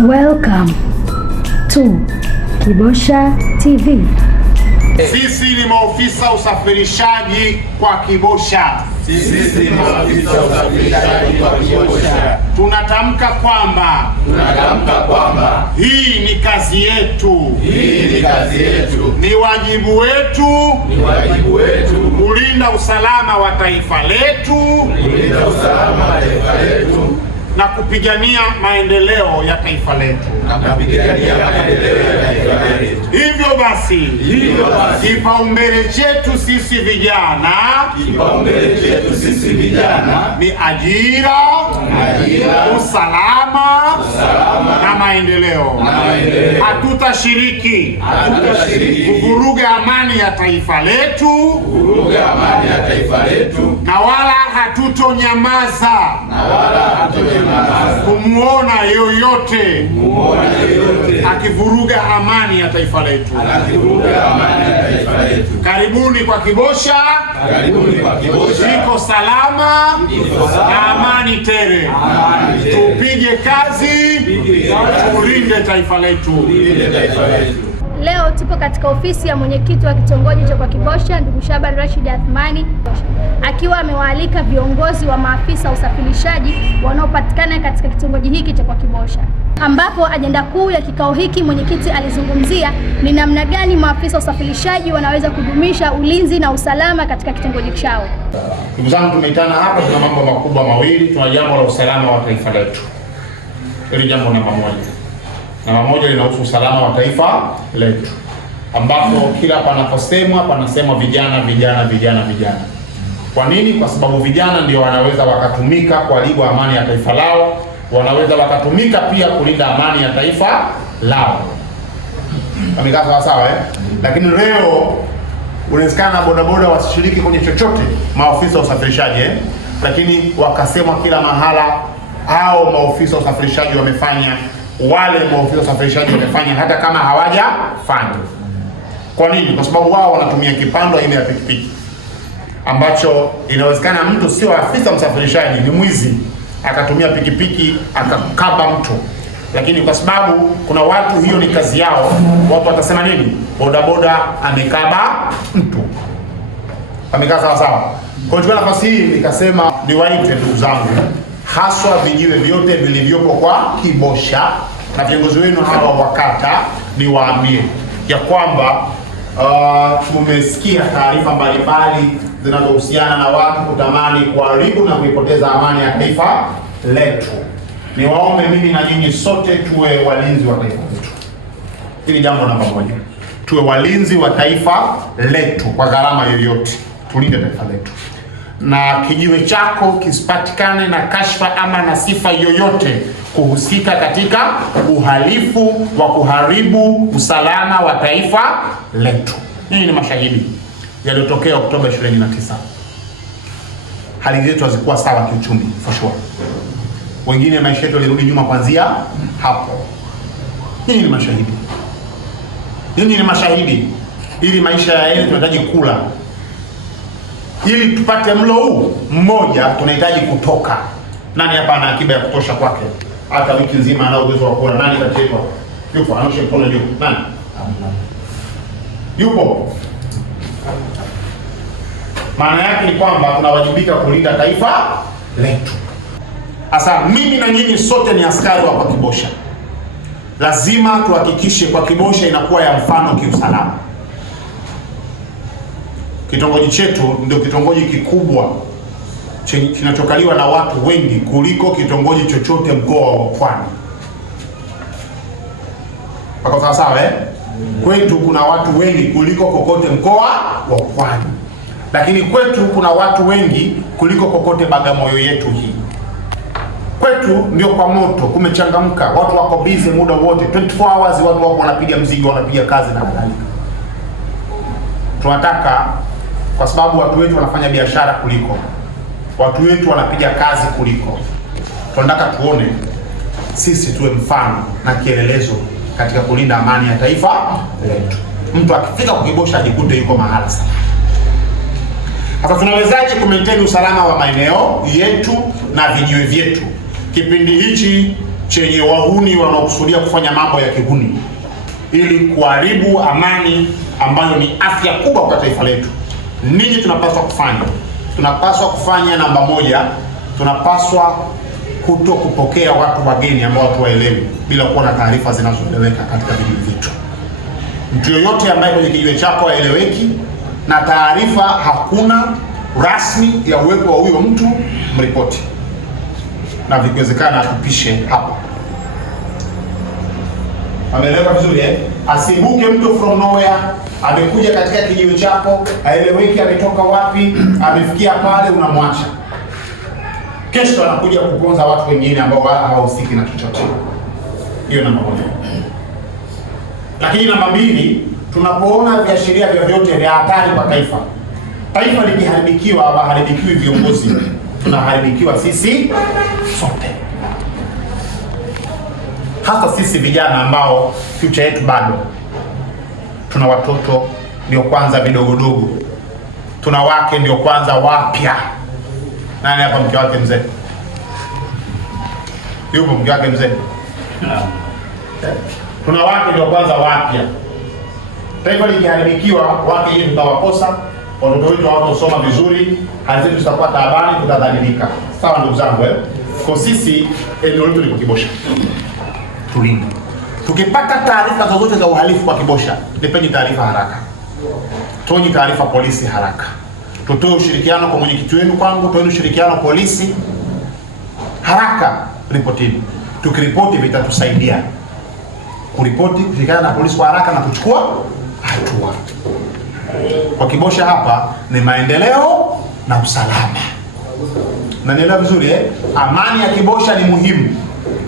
Welcome to Kibosha TV. Sisi ni maofisa usafirishaji kwa Kibosha. Tunatamka kwamba hii ni kazi yetu. Ni wajibu wetu kulinda usalama wa taifa letu na kupigania maendeleo ya taifa letu. Hivyo basi, kipaumbele chetu sisi vijana ni ajira, usalama na maendeleo. Hatutashiriki kuvuruga amani ya taifa letu, na wala hatutonyamaza kumuona yoyote akivuruga amani ya taifa letu. Karibuni kwa Kibosha. Iko salama na amani tele. Tupige kazi, tulinde taifa letu. Leo tupo katika ofisi ya mwenyekiti wa kitongoji cha kwa Kibosha, ndugu Shaban Rashid Athmani, akiwa amewaalika viongozi wa maafisa usafirishaji wanaopatikana katika kitongoji hiki cha kwa Kibosha, ambapo ajenda kuu ya kikao hiki mwenyekiti alizungumzia ni namna gani maafisa usafirishaji wanaweza kudumisha ulinzi na usalama katika kitongoji chao. Ndugu zangu, tumeitana hapa, tuna mambo makubwa mawili. Tuna jambo la usalama wa taifa letu. Hili jambo namba moja. Namba moja linahusu usalama wa taifa letu, ambapo kila panasemwa vijana. Kwa nini? Kwa sababu vijana ndio wanaweza wakatumika kuharibu amani ya taifa lao, wanaweza wakatumika pia kulinda amani ya taifa lao. Amekaa sawa eh? Lakini leo unawezekana bodaboda wasishiriki kwenye chochote, maofisa wa usafirishaji lakini wakasemwa kila mahala hao maofisa wa usafirishaji wamefanya, wale maofisa wa usafirishaji wamefanya hata kama hawajafanya. Kwa nini? Kwa sababu wao wanatumia kipando aina ya pikipiki, ambacho inawezekana mtu sio afisa msafirishaji, ni mwizi, akatumia pikipiki akakaba mtu, lakini kwa sababu kuna watu hiyo ni kazi yao, watu watasema nini? Bodaboda amekaba mtu. Amekaa sawa. Kwa hiyo nafasi hii nikasema niwaite ndugu zangu, haswa vijiwe vyote vilivyopo kwa Kibosha na viongozi wenu hawa wakata, niwaambie ya kwamba tumesikia taarifa mbalimbali zinazohusiana na watu kutamani kuharibu na kuipoteza amani ya taifa letu. Niwaombe mimi na nyinyi sote tuwe walinzi wa taifa letu. Hili jambo namba moja. Tuwe walinzi wa taifa letu kwa gharama yoyote. Tulinde taifa letu. Na kijiwe chako kisipatikane na kashfa ama na sifa yoyote kuhusika katika uhalifu wa kuharibu usalama wa taifa letu. Hii ni mashahidi yaliyotokea Oktoba 29. Hali zetu hazikuwa sawa kiuchumi, for sure. Wengine maisha yetu yalirudi nyuma kuanzia hapo. Hii ni mashahidi. Ili maisha yetu tunahitaji kula. Ili tupate mlo huu mmoja tunahitaji kutoka. Nani hapa ana akiba ya kutosha kwake? Hata wiki nzima ana uwezo wa kula. Nani kati yetu? Yupo, anoshe mkono juu. Nani? Yupo. Maana yake ni kwamba tunawajibika kulinda taifa letu. Sasa mimi na nyinyi sote ni askari wa kwa Kibosha. Lazima tuhakikishe kwa Kibosha inakuwa ya mfano kiusalama. Kitongoji chetu ndio kitongoji kikubwa kinachokaliwa na watu wengi kuliko kitongoji chochote mkoa wa Pwani. Pako sawa eh? Kwetu kuna watu wengi kuliko kokote mkoa wa Pwani. Lakini kwetu kuna watu wengi kuliko kokote Bagamoyo yetu hii. Kwetu ndio kwa moto, kumechangamka, watu wako busy muda wote, 24 hours watu wako wanapiga mzigo, wanapiga kazi na kadhalika. Tunataka, kwa sababu watu wetu wanafanya biashara kuliko, watu wetu wanapiga kazi kuliko, tunataka tuone sisi tuwe mfano na kielelezo katika kulinda amani ya taifa letu. Mtu akifika kwa Kibosha ajikute yuko mahala salama. Sasa tunawezaje kumaintain usalama wa maeneo yetu na vijiwe vyetu kipindi hichi chenye wahuni wanaokusudia kufanya mambo ya kihuni ili kuharibu amani ambayo ni afya kubwa kwa taifa letu. Nini tunapaswa kufanya? Tunapaswa kufanya namba moja, tunapaswa kuto kupokea watu wageni ambao hatuwaelewi bila kuwa na taarifa zinazoeleweka katika vijiwe vyetu. Mtu yoyote ambaye kwenye kijiwe chako haeleweki na taarifa hakuna rasmi ya uwepo wa huyo mtu, mripoti, na vikiwezekana atupishe hapo. Ameeleweka vizuri eh? Asibuke mtu from nowhere, amekuja katika kijiwe chako, haeleweki ametoka wapi, amefikia pale, unamwacha. Kesho anakuja kuponza watu wengine ambao wala hawahusiki na chochote. Hiyo namba moja. Lakini namba mbili, tunapoona viashiria vyovyote vya hatari kwa taifa, taifa likiharibikiwa, hawaharibikiwi viongozi, tunaharibikiwa sisi sote, hasa sisi vijana ambao future yetu bado. Tuna watoto ndio kwanza vidogodogo, tuna wake ndio kwanza wapya. Nani hapa mke wake mzee? Yupo mke wake mzee? Tuna wake ndio kwanza wapya. Taifa likiharibikiwa, wake yetu tutawakosa, watoto wetu hawatosoma vizuri, hali zetu zitakuwa taabani, tutadhalilika. Sawa ndugu zangu eh? Kwa sisi eneo letu liko Kibosha. Tulinde. Tukipata taarifa zozote za uhalifu kwa Kibosha, nipeni taarifa haraka. Toeni taarifa polisi haraka. Tutoe ushirikiano kwa mwenyekiti wenu kwangu, toeni ushirikiano polisi haraka, ripotini. Tukiripoti vitatusaidia kuripoti, kushirikiana na polisi kwa haraka na kuchukua hatua. Kwa Kibosha hapa ni maendeleo na usalama. Na nielewa vizuri eh? Amani ya Kibosha ni muhimu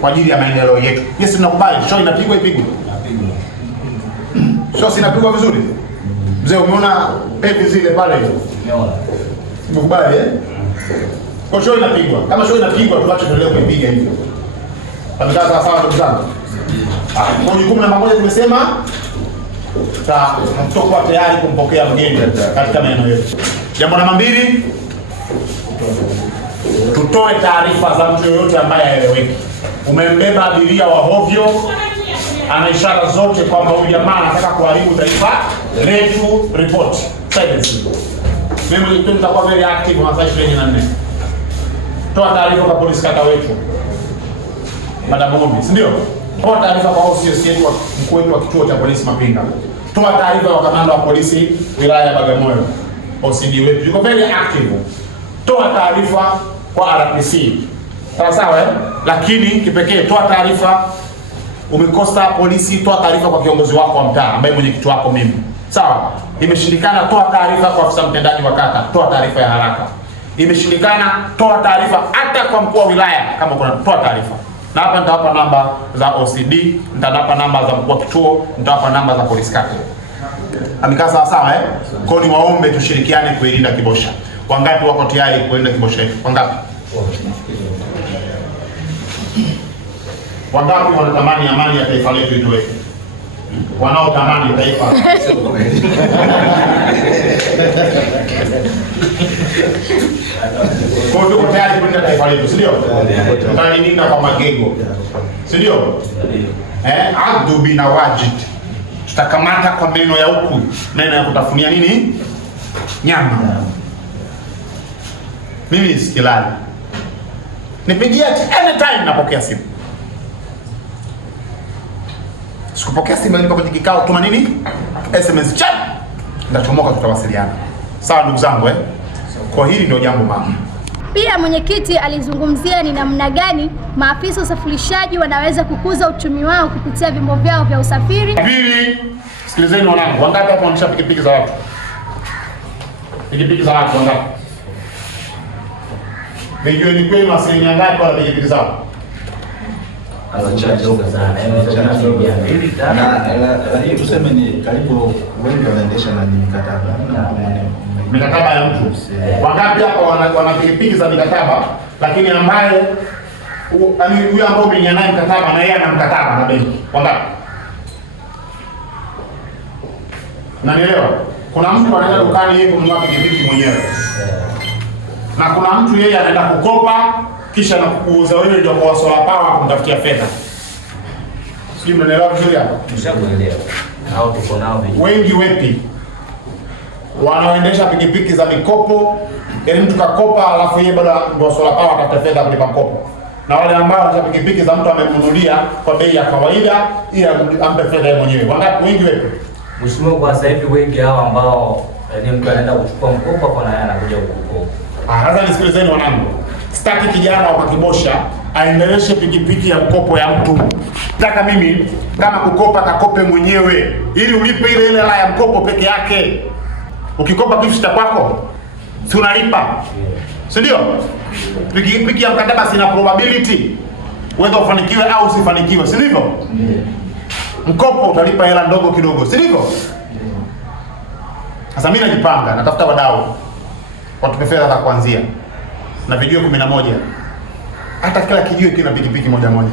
kwa ajili ya maendeleo yetu. Yes, tunakubali. Show inapigwa ipigwe. Show inapigwa vizuri. Mzee, umeona pepi zile pale? Umeona. Mkubali eh? Kwa show inapigwa. Kama show inapigwa, tuache tuendelee kuipiga hivi. Pamoja sawa ndugu zangu. Kwa jukumu namba moja tumesema tutakuwa tayari kumpokea mgeni katika maeneo yetu. Jambo namba mbili, tutoe taarifa za mtu yoyote ambaye haeleweki. Umembeba abiria wa hovyo, ana ishara zote kwamba huyu jamaa anataka kuharibu taifa letu, report. Silence. Mimi nitakuwa very active masaa 24. Toa taarifa kwa polisi kata wetu. Madam Ngombe, si ndio? Toa taarifa kwa OCS yetu, mkuu wetu wa kituo cha polisi Mapinga. Toa taarifa kwa kamanda wa polisi wilaya ya Bagamoyo, OCD wetu. Yuko very active. Toa taarifa kwa RPC. Sawa eh? Lakini kipekee toa taarifa, umekosa polisi, toa taarifa kwa kiongozi wako wa mtaa ambaye mwenyekiti wako mimi. Sawa? Imeshindikana, toa taarifa kwa afisa mtendaji wa kata, toa taarifa ya haraka. Imeshindikana, toa taarifa hata kwa mkuu wa wilaya kama kuna, toa taarifa. Na hapa nitawapa namba za OCD, nitawapa namba za mkuu wa kituo, nitawapa namba za polisi kata. Amekaa sawa sawa eh? Kwa hiyo niwaombe tushirikiane kuilinda Kibosha. Wangapi wako tayari kuilinda Kibosha yetu? Wangapi? Wangapi wanatamani amani ya taifa letu itoweke? Wanaotamani taifa kwa hiyo tuko tayari kulinda taifa letu, si ndio? Tutalilinda kwa magego, si ndio? Adhu bina wajid. Tutakamata kwa meno ya huku, meno ya kutafunia nini? Nyama. Mimi sikilali. Nipigie anytime napokea simu. Sikupokea simu nipo kwenye kikao, tuma nini? SMS chat. Ndachomoka, tutawasiliana. Sawa ndugu zangu eh? Kwa hili ndio jambo mama. Pia mwenyekiti alizungumzia ni namna gani maafisa usafirishaji wanaweza kukuza uchumi wao kupitia vyombo vyao vya usafiri. Pili, sikilizeni wanangu, wangapi hapa wananisha pikipiki za watu? Pikipiki za watu wangapi? Vijueni kwenu asilimia ngapi wana pikipiki zao? Lakini tuseme ni karibu wengi wanaendesha na mikataba ya mtu. Wangapi hapa wana pikipiki za mikataba, lakini ambaye huyu ambao umeingia naye mkataba na yeye ana mkataba na benki? Wangapi? Unanielewa? Kuna mtu anaenda dukani yeye kununua pikipiki mwenyewe. Na kuna mtu yeye anaenda kukopa kisha nakuuza wewe ndio kwa sola power kumtafutia fedha. Sijui mnaelewa vizuri hapa? Tushakuelewa. Hao tuko nao wengi wepi wanaoendesha pikipiki za mikopo, yaani mtu kakopa alafu yeye bado ndio sola power atatafuta fedha kulipa mkopo. Na wale ambao wanaendesha pikipiki za mtu amemnunulia kwa bei ya kawaida ili ampe fedha yeye mwenyewe. Wangapi wengi wepi? Mheshimiwa, kwa sasa hivi wengi hao ambao ni mtu anaenda kuchukua mkopo kwa naye anakuja kukopa. Sasa nisikilizeni wanangu. Sitaki kijana wa Kibosha aendeleshe pikipiki ya mkopo ya mtu. Nataka mimi kama kukopa kakope mwenyewe ili ulipe ile hela ya mkopo peke yake. Ukikopa kitu cha kwako si unalipa. Si ndio? Pikipiki ya mkataba sina probability whether ufanikiwe au usifanikiwe, si ndivyo? Mkopo utalipa hela ndogo kidogo, si ndivyo? Sasa mimi najipanga, natafuta wadau watupe fedha za kuanzia na vijiwe 11. Hata kila kijiwe kina pikipiki moja moja.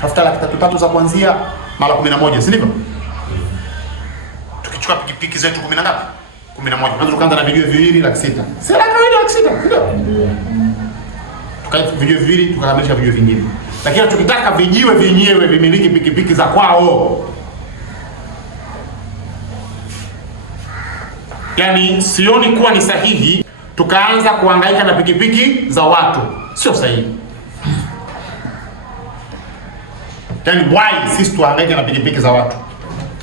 Tafuta 3,000 za kuanzia mara 11, si ndivyo? Tukichukua pikipiki zetu 10 na ngapi? 11. Kwanza tukaanza na vijiwe viwili 600,000. Si la kawaida 600,000, ndio? Tukaanza vijiwe viwili tukakamilisha vijiwe vingine. Lakini tukitaka vijiwe vyenyewe vimiliki pikipiki za kwao. Yaani sioni kuwa ni sahihi tukaanza kuhangaika na pikipiki za watu. Sio sahihi. Yaani why sisi tuhangaike na pikipiki za watu?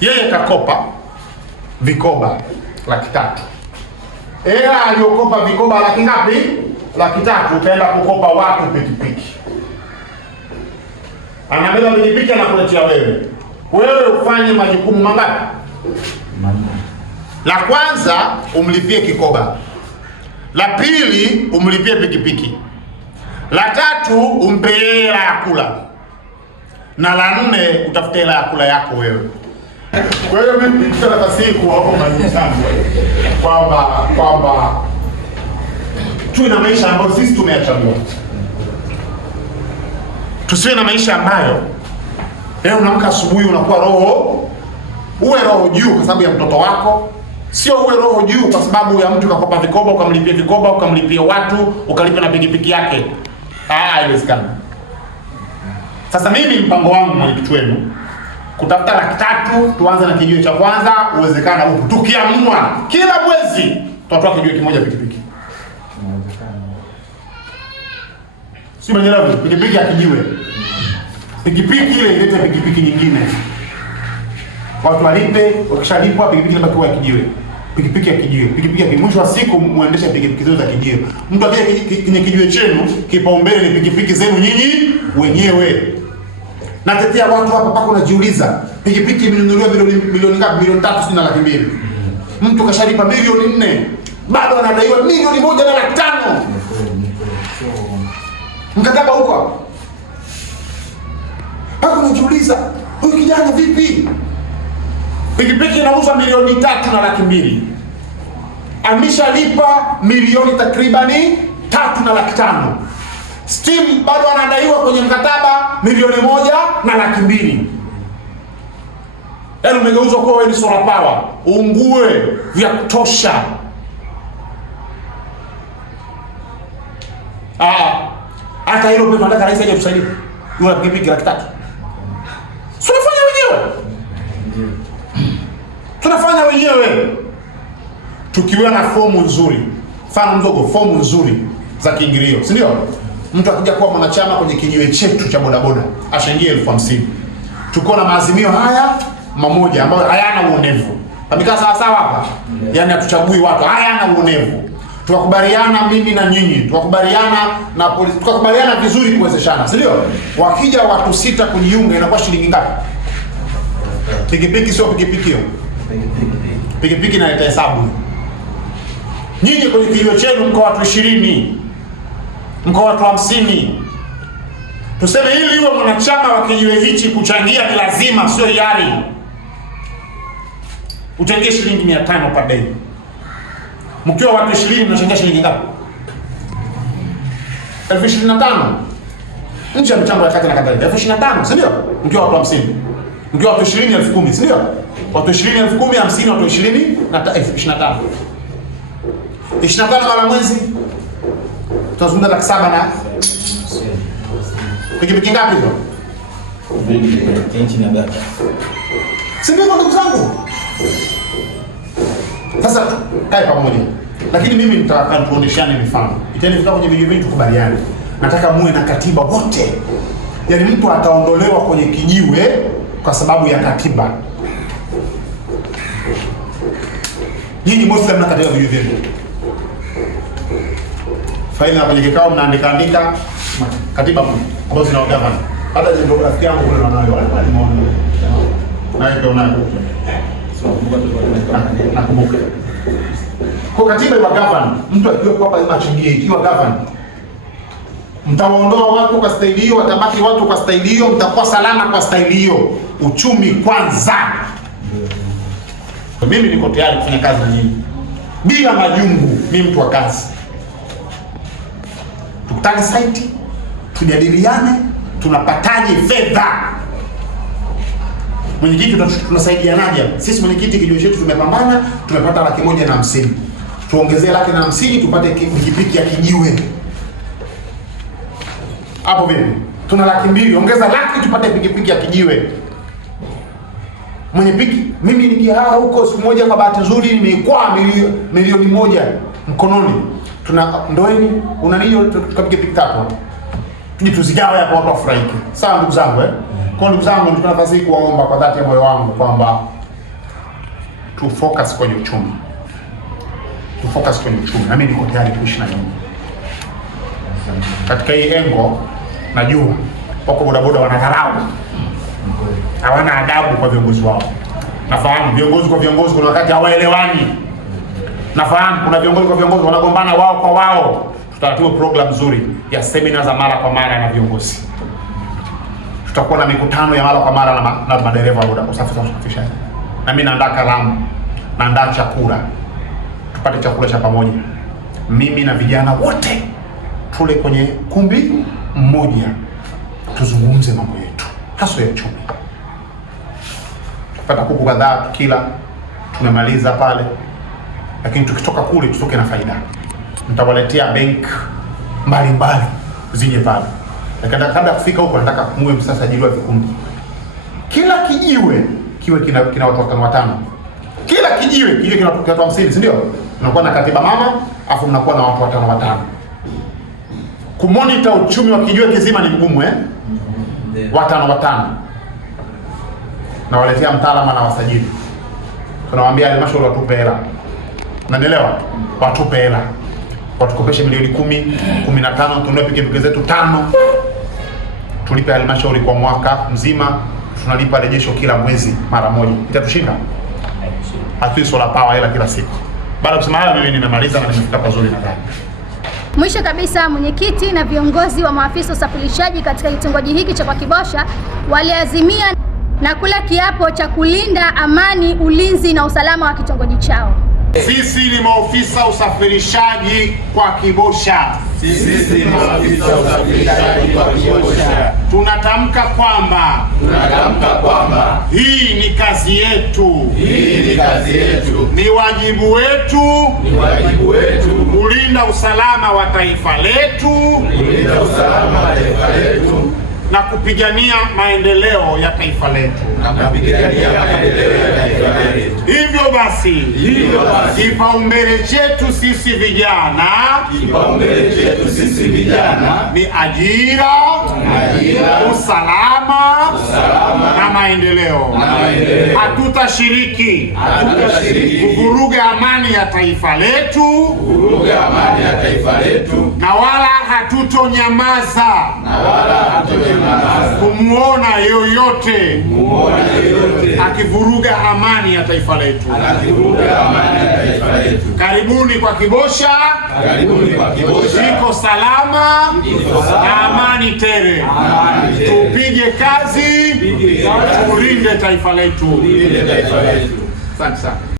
Yeye kakopa vikoba 300,000. Hela aliyokopa vikoba laki ngapi? 300,000. Utaenda kukopa watu pikipiki. Anabeba pikipiki anakuletea wewe. Wewe ufanye majukumu mangapi? La kwanza umlipie kikoba. La pili umlipie pikipiki. La tatu umpe hela ya kula. Na la 4 utafute hela ya kula yako wewe. Kwa hiyo mimi nitaka nafasi kuwaomba ndugu zangu kwamba tuwe na maisha ambayo sisi tumeyachagua. Tusiwe na maisha ambayo leo unaamka asubuhi unakuwa uwe roho juu kwa sababu ya mtoto wako. Sio uwe roho juu kwa sababu ya mtu kakopa vikoba, ukamlipia vikoba, ukamlipia watu, ukalipa na pikipiki yake. Haiwezekani. Sasa mimi mpango wangu na kitu wenu kutafuta 300,000, tuanze na kijiwe cha kwanza, uwezekana huko. Tukiamua kila mwezi tutatoa kijiwe kimoja pikipiki. Si mwenyewe pikipiki ya kijiwe. Pikipiki ile ilete pikipiki nyingine. Watu walipe, wakishalipwa pikipiki inabaki kwa kijiwe. Pikipiki ya kijiwe. Pikipiki ya mwisho wa siku muendeshe pikipiki zenu za kijiwe. Mtu akija kwenye kijiwe chenu, kipaumbele ni pikipiki zenu nyinyi wenyewe. Natetea watu hapa pako najiuliza, pikipiki imenunuliwa milioni ngapi? Milioni 3.2 million. Mtu kashalipa milioni 4, bado anadaiwa milioni 1.5. Mkataba huko. Pako najiuliza, huyu kijana vipi? Pikipiki inauzwa milioni 3.2 million. Ameshalipa milioni takribani 3.5 million. Steam bado anadaiwa kwenye mkataba milioni 1.2 million. Yaani umegeuzwa kwa wewe ni solar power. Ungue vya kutosha. Hata hilo pepo nataka rais aje tusaidie. Yule pikipiki 300,000. Tunafanya wenyewe. Tunafanya wenyewe. Tukiwa na fomu nzuri. Mfano mdogo, fomu nzuri za kiingilio, si ndio? Mtu akija kuwa mwanachama kwenye kijiwe chetu cha bodaboda, ashaingie 50,000. Tuko na maazimio haya mamoja ambayo hayana uonevu. Amekaa sawa sawa hapa. Yaani hatuchagui watu, hayana uonevu. Tukakubaliana mimi na nyinyi, tukakubaliana na polisi, tukakubaliana vizuri kuwezeshana, si ndio? Wakija watu 6 kujiunga inakuwa shilingi ngapi? Pikipiki sio pikipiki hiyo. Pikipiki inaleta hesabu. Nyinyi kwenye kijiwe chenu mko watu 20. Mko watu 50. Tuseme ili uwe mwanachama wa kijiwe hichi kuchangia ni lazima, sio hiari. Uchangie shilingi 500 per day. Mkiwa watu 20 mnachangia shilingi ngapi? 25,000. Nje ya mchango ya kati na kadhalika. 25,000, si ndio? Mkiwa watu 50. Mkiwa watu 20 10,000, si ndio? Watu 20 10,000, 50 watu 20 na 25. 25 mara mwezi Tutazungumza 700 na pikipiki ngapi hizo? Inchi na gata. Si ndivyo ndugu zangu? Sasa kae pamoja. Lakini mimi nitaka tuoneshane mifano. Itaendelea kwenye video yetu tukubaliane. Nataka muwe na katiba wote. Yaani mtu ataondolewa kwenye kijiwe kwa sababu ya katiba. Nyinyi Muslim na katiba video vyenu. Faili na kwenye kikao mnaandika katiba bosi na gavana. Hata ndio rafiki yangu kule wanayo wale nimeona. Na ndio nayo. Nakumbuka. Kwa katiba ya gavana, mtu akiwa hapa achungie ikiwa gavana. Mtawaondoa watu kwa staili hiyo, watabaki watu kwa staili hiyo, mtakuwa salama kwa staili hiyo. Uchumi kwanza. Mimi niko tayari kufanya kazi na nyinyi. Bila majungu, mimi mtu wa kazi. Tukutane site, tujadiliane, tunapataje fedha. Mwenyekiti tunasaidianaje? Sisi mwenyekiti kijiwe chetu tumepambana, tumepata 150. Tuongezee 150 tupate pikipiki ya kijiwe. Hapo vipi? Tuna 200, ongeza 100 tupate pikipiki ya kijiwe. Mwenye piki, mimi nikihaa huko siku moja kwa bahati nzuri nimeikwaa milioni 1 mkononi. Tuna ndoeni, una nini tukapige piki 3. Tuje tuzigawe hapo watu wafurahike. Sawa ndugu zangu Kwa ndugu zangu ndio nafasi kuwaomba kwa dhati ya moyo wangu kwamba tu focus kwenye uchumi. Tu focus kwenye uchumi. Na mimi niko tayari kuishi na nyinyi. Katika hii engo najua wako bodaboda wanadharau. Hawana adabu kwa viongozi wao. Nafahamu viongozi kwa viongozi kuna wakati hawaelewani. Nafahamu kuna viongozi kwa viongozi wanagombana wao kwa wao. Tutaratibu program nzuri ya seminar za mara kwa mara na viongozi. Tutakuwa na mikutano ya mara kwa mara na madereva wa usafirishaji. Na mimi naandaa kalamu, naandaa chakula. Tupate chakula cha pamoja. Mimi na vijana wote tule kwenye kumbi mmoja. Tuzungumze mambo yetu, hasa ya uchumi. Tupata kuku kadhaa kila tumemaliza pale. Lakini tukitoka kule tutoke na faida. Mtawaletea bank mbalimbali zinye pale. Lakini kabla kufika huko nataka muwe msajiliwa vikundi. Kila kijiwe kiwe kina watu 5. Kila kijiwe kina watu 50, si ndio? Mnakuwa na katiba mama, afu mnakuwa na watu 5. Kumonita uchumi wa kijiwe kizima ni mgumu Watu 5. Na waletea mtaalamu na wasajili. Tunawaambia halmashauri watupe hela. Unaelewa? Watupe hela. Watukopeshe milioni 10, 15, tununue pikipiki zetu 5. Tulipe halmashauri kwa mwaka mzima, tunalipa rejesho kila mwezi mara moja. Itatushinda? Hatui solar power hela kila siku. Baada ya kusema hayo mimi nimemaliza na nimefika pazuri nadhani. Mwisho kabisa, mwenyekiti na viongozi wa maafisa usafirishaji katika kitongoji hiki cha Kwakibosha waliazimia na kula kiapo cha kulinda amani, ulinzi na usalama wa kitongoji chao. Sisi ni maofisa usafirishaji Kwakibosha. Sisi ni maafisa usafirishaji Kwakibosha. Tunatamka kwamba hii ni kazi yetu. Ni wajibu wetu kulinda usalama wa taifa letu. Na kupigania maendeleo ya taifa letu. Hivyo basi, kipaumbele chetu sisi vijana ni ajira, usalama na maendeleo. Hatutashiriki kuvuruga amani ya taifa letu, na wala hatutonyamaza kumuona yoyote akivuruga amani ya taifa letu. Karibuni Kwakibosha. Iko salama na amani tele. Tupige kazi, tulinde taifa letu. Asante sana.